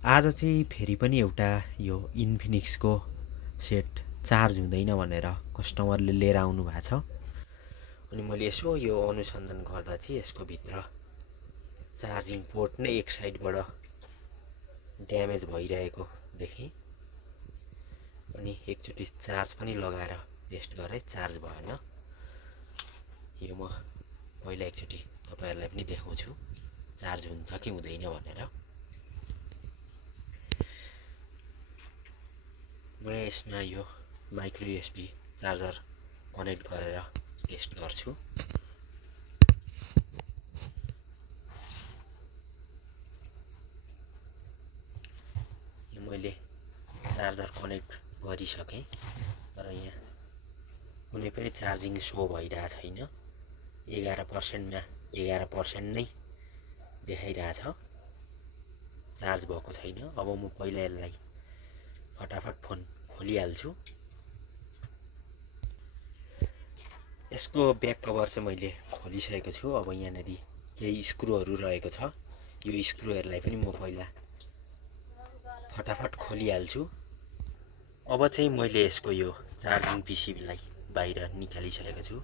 आज चाहिँ फेरि पनि एउटा यो इन्फिनिक्सको सेट चार्ज हुँदैन भनेर कस्टमरले लिएर आउनु भएको छ। अनि मैले यसो यो अनुसन्धान गर्दा चाहिँ यसको भित्र चार्जिङ पोर्ट नै एक साइडबाट ड्यामेज भइरहेको देखेँ। अनि एकचोटि चार्ज पनि लगाएर टेस्ट गरेँ, चार्ज भएन। यो म पहिला एकचोटि तपाईँहरूलाई पनि देखाउँछु चार्ज हुन्छ कि हुँदैन भनेर। म यसमा यो माइक्रो युएसबी चार्जर कनेक्ट गरेर टेस्ट गर्छु। यो मैले चार्जर कनेक्ट गरिसकेँ, तर यहाँ कुनै पनि चार्जिङ सो भइरहेको छैन। 11%मा 11% नै देखाइरहेछ, चार्ज भएको छैन। अब म पहिला यसलाई फटाफट फोन खोलिहाल्छु। यसको ब्याक कभर चाहिँ मैले खोलिसकेको छु। अब यहाँनिर केही स्क्रुहरू रहेको छ, यो स्क्रुहरूलाई पनि म पहिला फटाफट खोलिहाल्छु। अब चाहिँ मैले यसको यो चार्जिङ पिसिबीलाई बाहिर निकालिसकेको छु।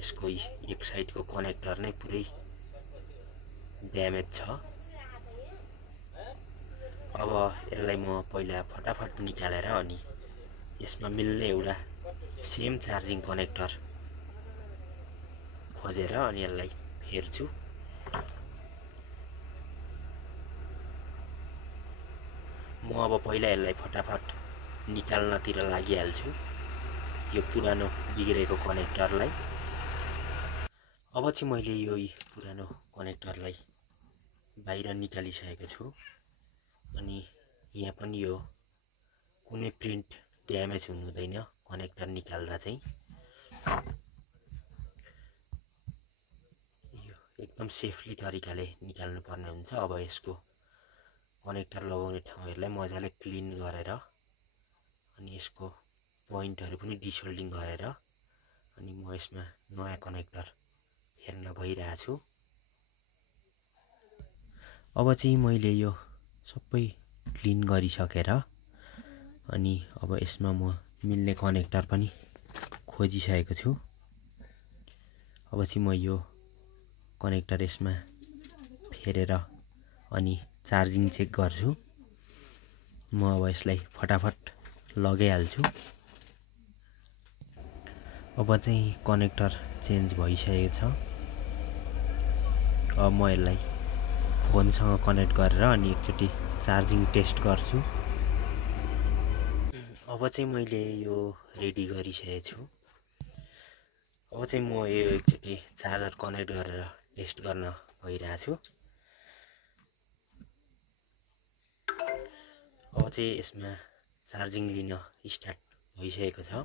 यसको एक साइडको कनेक्टर नै पुरै ड्यामेज छ। अब यसलाई म पहिला फटाफट निकालेर अनि यसमा मिल्ने एउटा सेम चार्जिङ कनेक्टर खोजेर अनि यसलाई फेर्छु। म अब पहिला यसलाई फटाफट निकाल्नतिर लागिहाल्छु, यो पुरानो बिग्रेको कनेक्टरलाई। अब चाहिँ मैले यो पुरानो कनेक्टरलाई बाहिर निकालिसकेको छु। अनि यहाँ पनि यो कुनै प्रिन्ट ड्यामेज हुनु हुँदैन कनेक्टर निकाल्दा चाहिँ। यो एकदम सेफली तरिकाले निकाल्नु पर्ने हुन्छ। अब यसको कनेक्टर लगाउने ठाउँहरूलाई मजाले क्लिन गरेर अनि यसको पोइन्टहरू पनि डिसोल्डिङ गरेर अनि म यसमा नयाँ कनेक्टर हेर्न गइरहेको छु। अब चाहिँ मैले यो सबै क्लिन गरिसकेर अनि अब यसमा म मिल्ने कनेक्टर पनि खोजिसकेको छु। अब चाहिँ म यो कनेक्टर यसमा फेरेर अनि चार्जिङ चेक गर्छु। म अब यसलाई फटाफट लगाइहाल्छु। अब चाहिँ कनेक्टर चेन्ज भइसकेको छ। अब म यसलाई फोनसँग कनेक्ट गरेर अनि एकचोटि चार्जिङ टेस्ट गर्छु। अब चाहिँ मैले यो रेडी गरिसकेको छु। अब चाहिँ म यो एकचोटि चार्जर कनेक्ट गरेर टेस्ट गर्न गइरहेको छु। अब चाहिँ यसमा चार्जिङ लिन स्टार्ट भइसकेको छ।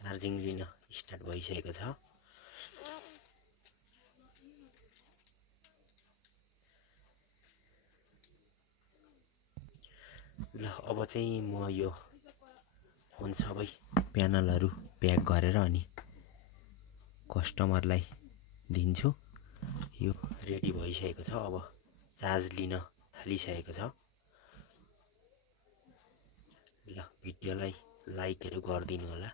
चार्जिङ लिन स्टार्ट भइसकेको छ। ल अब चाहिँ म यो फोन सबै प्यानलहरू प्याक गरेर अनि कस्टमरलाई दिन्छु। यो रेडी भइसकेको छ, अब चार्ज लिन थालिसकेको छ। ल भिडियोलाई लाइकहरू गरिदिनु होला।